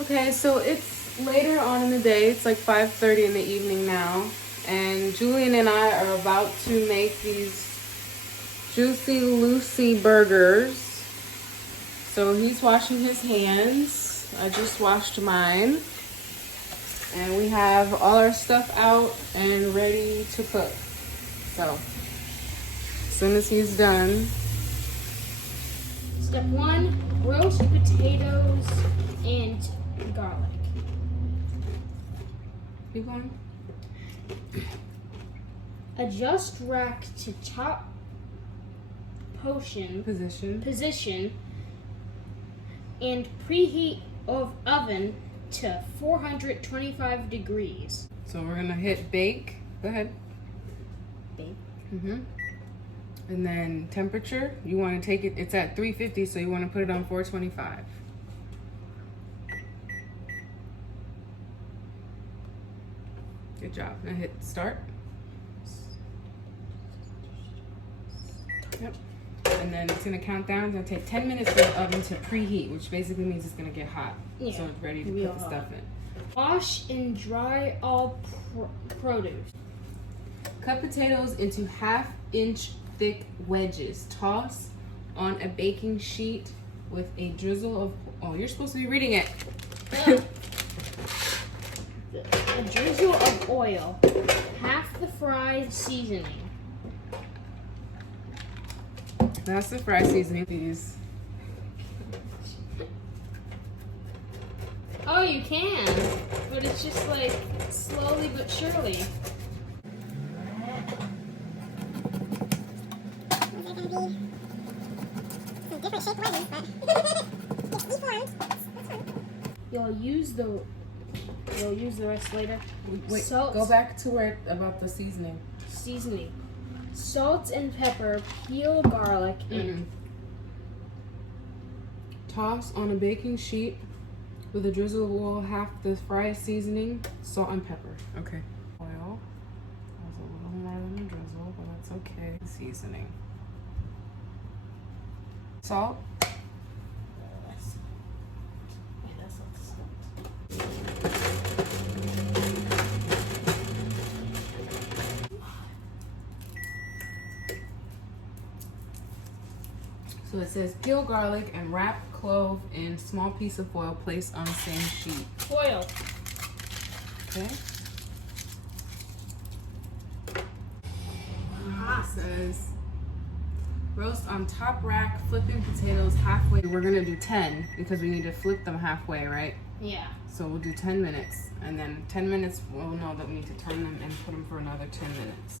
Okay, so it's later on in the day. It's like 5:30 in the evening now. And Julian and I are about to make these Juicy Lucy burgers. So he's washing his hands. I just washed mine. And we have all our stuff out and ready to cook. So as soon as he's done. Step 1, roast potatoes and garlic. Keep going. Adjust rack to top position and preheat of oven to 425 degrees. So we're gonna hit bake. Go ahead. Bake. And then temperature, you want to take it, it's at 350, so you want to put it on 425. Good job. Now hit start. Yep. And then it's going to count down. It's going to take 10 minutes for the oven to preheat, which basically means it's going to get hot. Yeah. So it's ready to put the stuff in. Wash and dry all produce. Cut potatoes into 1/2-inch thick wedges. Toss on a baking sheet with a drizzle of, oh, you're supposed to be reading it. A drizzle of oil. Half the fried seasoning. That's the fry seasoning, please. Oh, you can, but it's just like slowly but surely. Different shape wedges, but it's deformed. That's fine. You'll use the rest later. Wait, Salt. go back to where about the seasoning. Seasoning. Salt and pepper, peel garlic, and Toss on a baking sheet with a drizzle of oil, half the fried seasoning, salt and pepper. Okay. Oil. That was a little more than a drizzle, but that's okay. Seasoning. Salt. So it says peel garlic and wrap clove in small piece of foil placed on the same sheet. foil. Okay. It says roast on top rack, flipping potatoes halfway. We're gonna do 10 because we need to flip them halfway, right? Yeah. So we'll do 10 minutes, and then 10 minutes we'll know that we need to turn them and put them for another 10 minutes.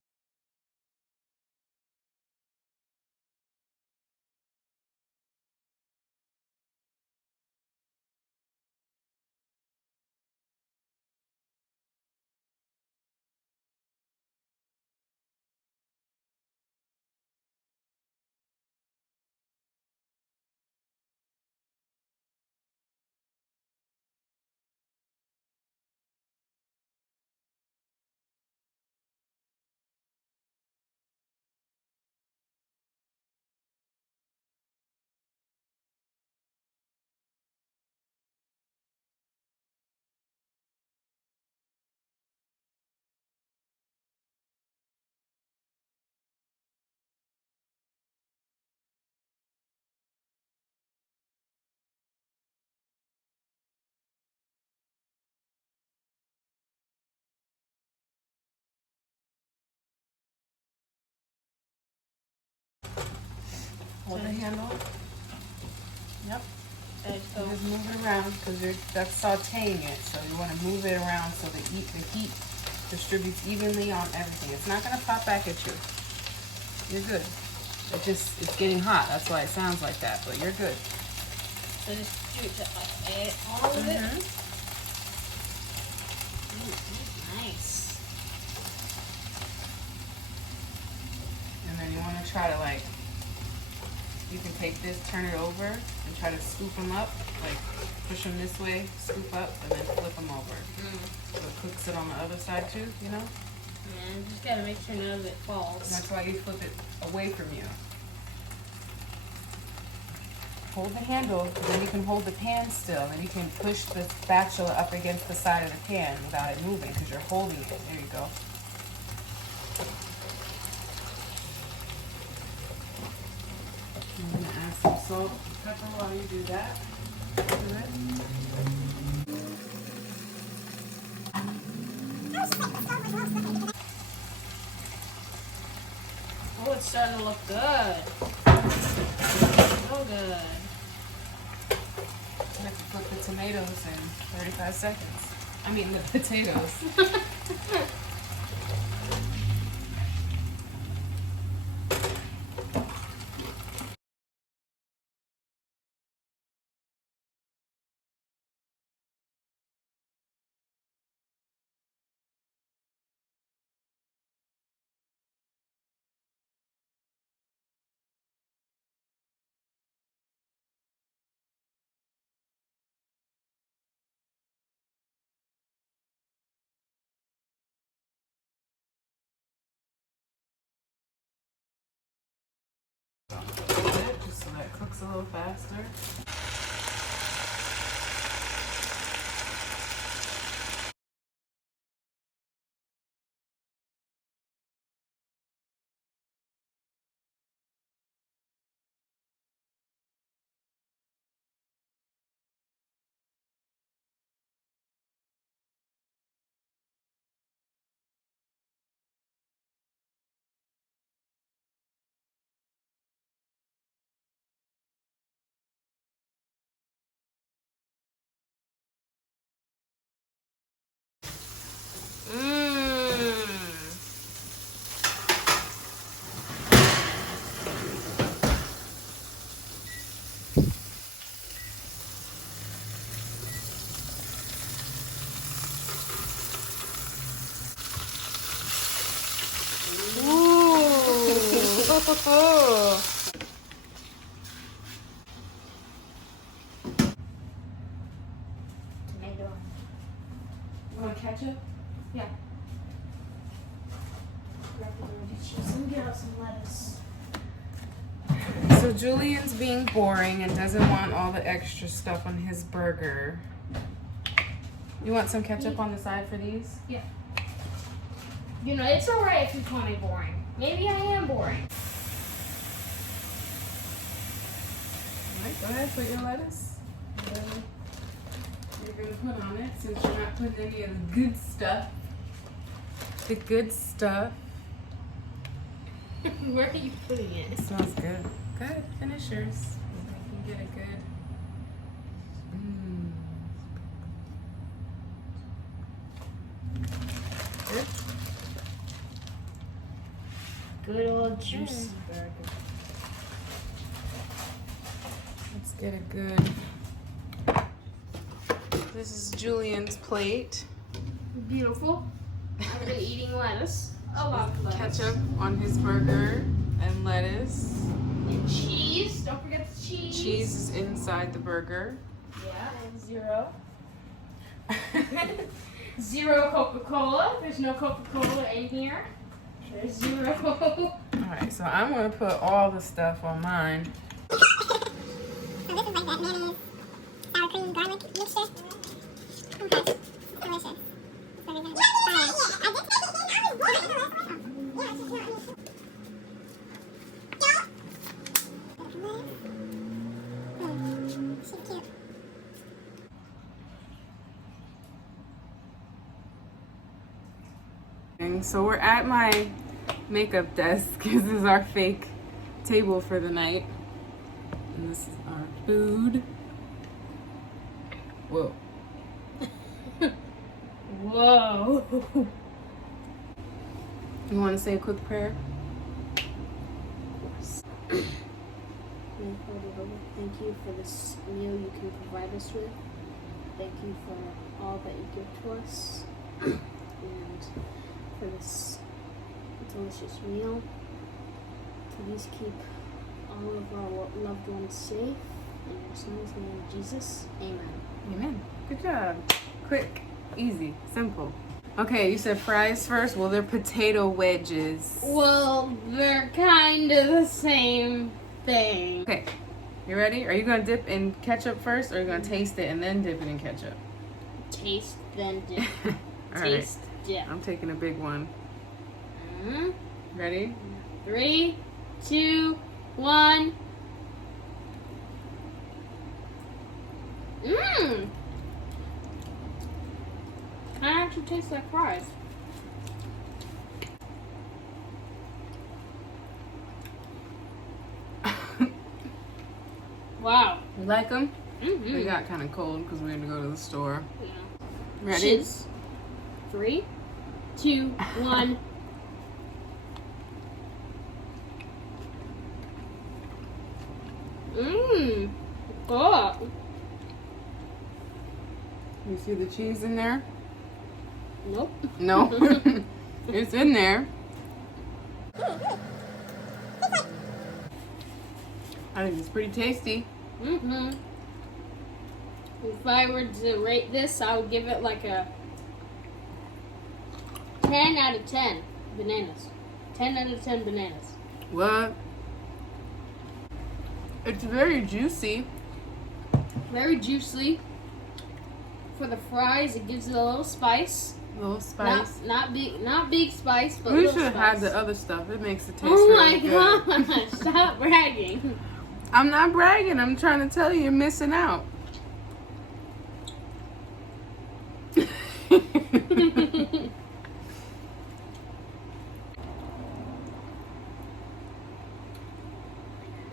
Hold the handle. Yep. So just move it around because that's sauteing it. So you want to move it around so the heat distributes evenly on everything. It's not going to pop back at you. You're good. It's getting hot. That's why it sounds like that, but you're good. So just do it to all of it. Nice. And then you want to try to you can take this, turn it over, and try to scoop them up. Like push them this way, scoop up, and then flip them over. So it cooks it on the other side too, you know? And just gotta make sure none of it falls. That's why you flip it away from you. hold the handle, then you can hold the pan still, and you can push the spatula up against the side of the pan without it moving because you're holding it. There you go. I'm gonna add some salt and pepper while you do that. Oh, it's starting to look good. So good. I have to put the tomatoes in 35 seconds. I mean the potatoes. Just so that it cooks a little faster. Tomato. You want ketchup? Yeah. Grab the cheese and get out some lettuce. So Julian's being boring and doesn't want all the extra stuff on his burger. You want some ketchup on the side for these? Yeah. You know, it's alright if you call me boring. Maybe I am boring. Alright, go ahead, put your lettuce. You're gonna put on it since you're not putting any of the good stuff. The good stuff. Where are you putting it? It smells good. Good, finish yours. You can get a good. Good. Good old juicy burger. Let's get a good. This is Julian's plate. Beautiful. I've been eating lettuce. A lot of lettuce. Ketchup on his burger and lettuce. And cheese. Don't forget the cheese. Cheese is inside the burger. Yeah, and zero. Zero Coca-Cola. There's no Coca-Cola in here. There's zero. Alright, so I'm gonna put all the stuff on mine. So this is like that mayonnaise, sour cream, garlic mixture. Okay, delicious. So we're gonna she's cute. So we're at my makeup desk. This is our fake table for the night. And this is our food. Whoa. Whoa. You want to say a quick prayer? Thank you for this meal you can provide us with. Thank you for all that you give to us. And for this delicious meal. Please keep all of our loved ones safe. In your son's name, Jesus. Amen. Amen. Good job. Quick, easy, simple. Okay, you said fries first. Well, they're potato wedges. Well, they're kind of the same thing. Okay, You ready? Are you gonna dip in ketchup first, or are you gonna taste it and then dip it in ketchup? Taste, then dip. All Taste, dip. I'm taking a big one. Mm. Ready? 3, 2, 1. Mmm. That actually tastes like fries. Wow. You like them? Mm-hmm. They got kind of cold because we had to go to the store. Yeah. Ready? Cheers. 3, 2, 1. Mmm. Oh. You see the cheese in there? Nope. No. It's in there. I think it's pretty tasty. Mm-hmm. If I were to rate this, I would give it like a 10 out of 10 bananas. 10 out of 10 bananas. What? It's very juicy. Very juicy. For the fries, it gives it a little spice. A little spice. Not big spice, but We little should have spice. had the other stuff. It makes it taste Oh really my good. gosh! Stop bragging. I'm not bragging. I'm trying to tell you you're missing out.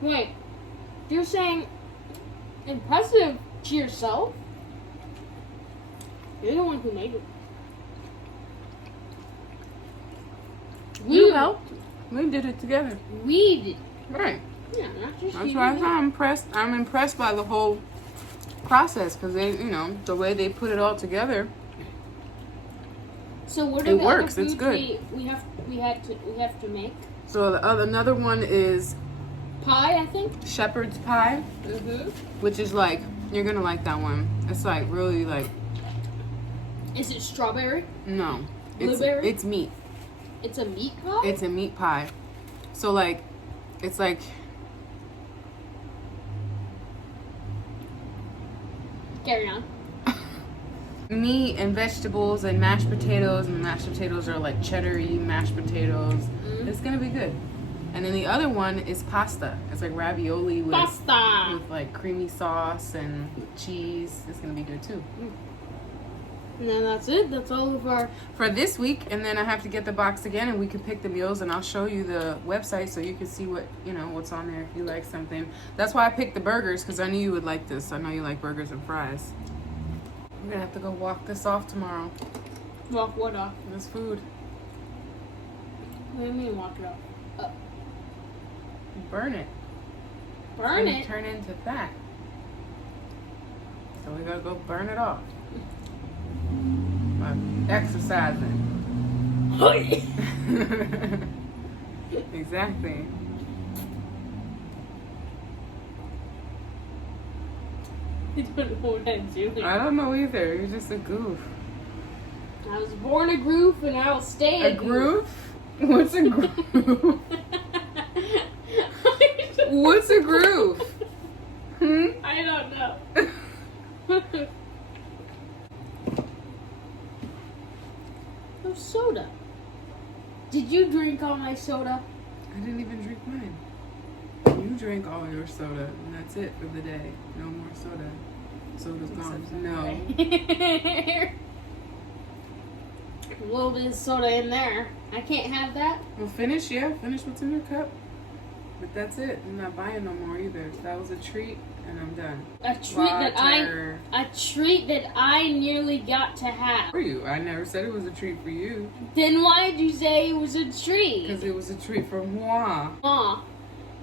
Wait, you're saying impressive to yourself? You're the one who made it. You helped. We did it together. We did. Right. Yeah, not just That's you. why I'm impressed. I'm impressed by the whole process because they, the way they put it all together. So what are It the works, other it's foods good. we have to make? So another one is Pie, I think. shepherd's pie, Mhm. which is like you're gonna like that one. It's like really like Is it strawberry? no, it's Blueberry? it's meat. It's a meat pie. It's a meat pie. So like it's like Carry on. meat and vegetables and mashed potatoes, and mashed potatoes are like cheddar-y mashed potatoes. Mm. It's gonna be good. And then the other one is pasta. It's like ravioli with Pasta. like creamy sauce and cheese. It's gonna be good too. And then that's it. That's all of our. For this week, and then I have to get the box again, and we can pick the meals, and I'll show you the website so you can see what what's on there if you like something. That's why I picked the burgers because I knew you would like this. I know you like burgers and fries. We're gonna have to go walk this off tomorrow. Walk what off? This food. What do you mean walk it off? Burn it. Burn It's it. gonna turn into fat. So we gotta go burn it off. By exercising. Exactly. I don't know what I'm doing. I don't know either. You're just a goof. I was born a groove and I will stay A groove? What's a groove? What's a groove? I don't know. No soda. Did you drink all my soda? I didn't even drink mine. You drank all your soda, and that's it for the day. No more soda. Soda's gone. No. A little bit of soda in there. I can't have that. Well, finish what's in your cup. But that's it. I'm not buying no more either. That was a treat, and I'm done. A treat that I nearly got to have. For you. I never said it was a treat for you. Then why did you say it was a treat? Because it was a treat for moi. Ma.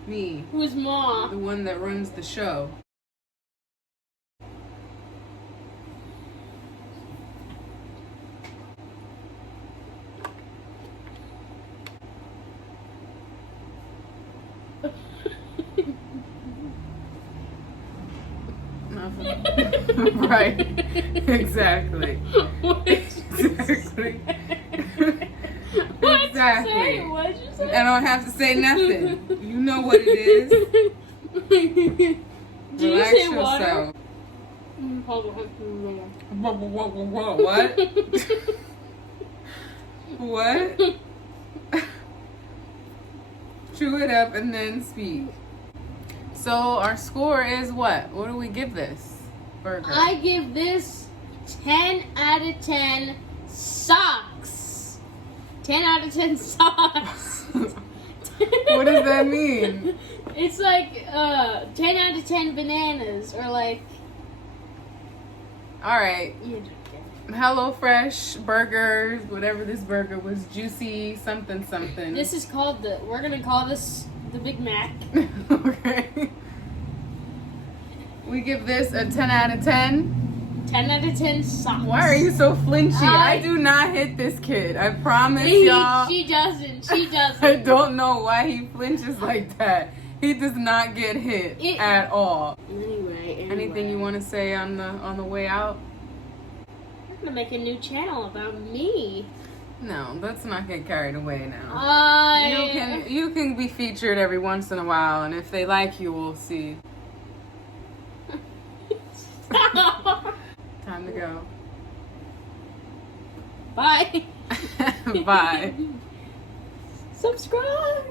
Me. Who's Ma? The one that runs the show. Nothing. Right. Exactly. Exactly. What'd Exactly. you say? What'd you say? I don't have to say nothing. You know what it is. Did you Relax say water? yourself. What? What? Chew it up and then speak. So our score is what? What do we give this burger? I give this 10 out of 10 socks. 10 out of 10 socks. What does that mean? It's like 10 out of 10 bananas, or like. All right. You don't get HelloFresh burgers, whatever this burger was, juicy something something. it. This is called we're gonna call this the Big Mac. Okay. We give this a 10 out of 10. 10 out of 10 socks. Why are you so flinchy? I do not hit this kid. I promise y'all. She doesn't. She doesn't. I don't know why he flinches like that. He does not get hit at all. Anyway. Anything you want to say on the way out? I'm gonna make a new channel about me. No, let's not get carried away now. You can be featured every once in a while, and if they like you, we'll see. Time to go. Bye. Bye. Subscribe.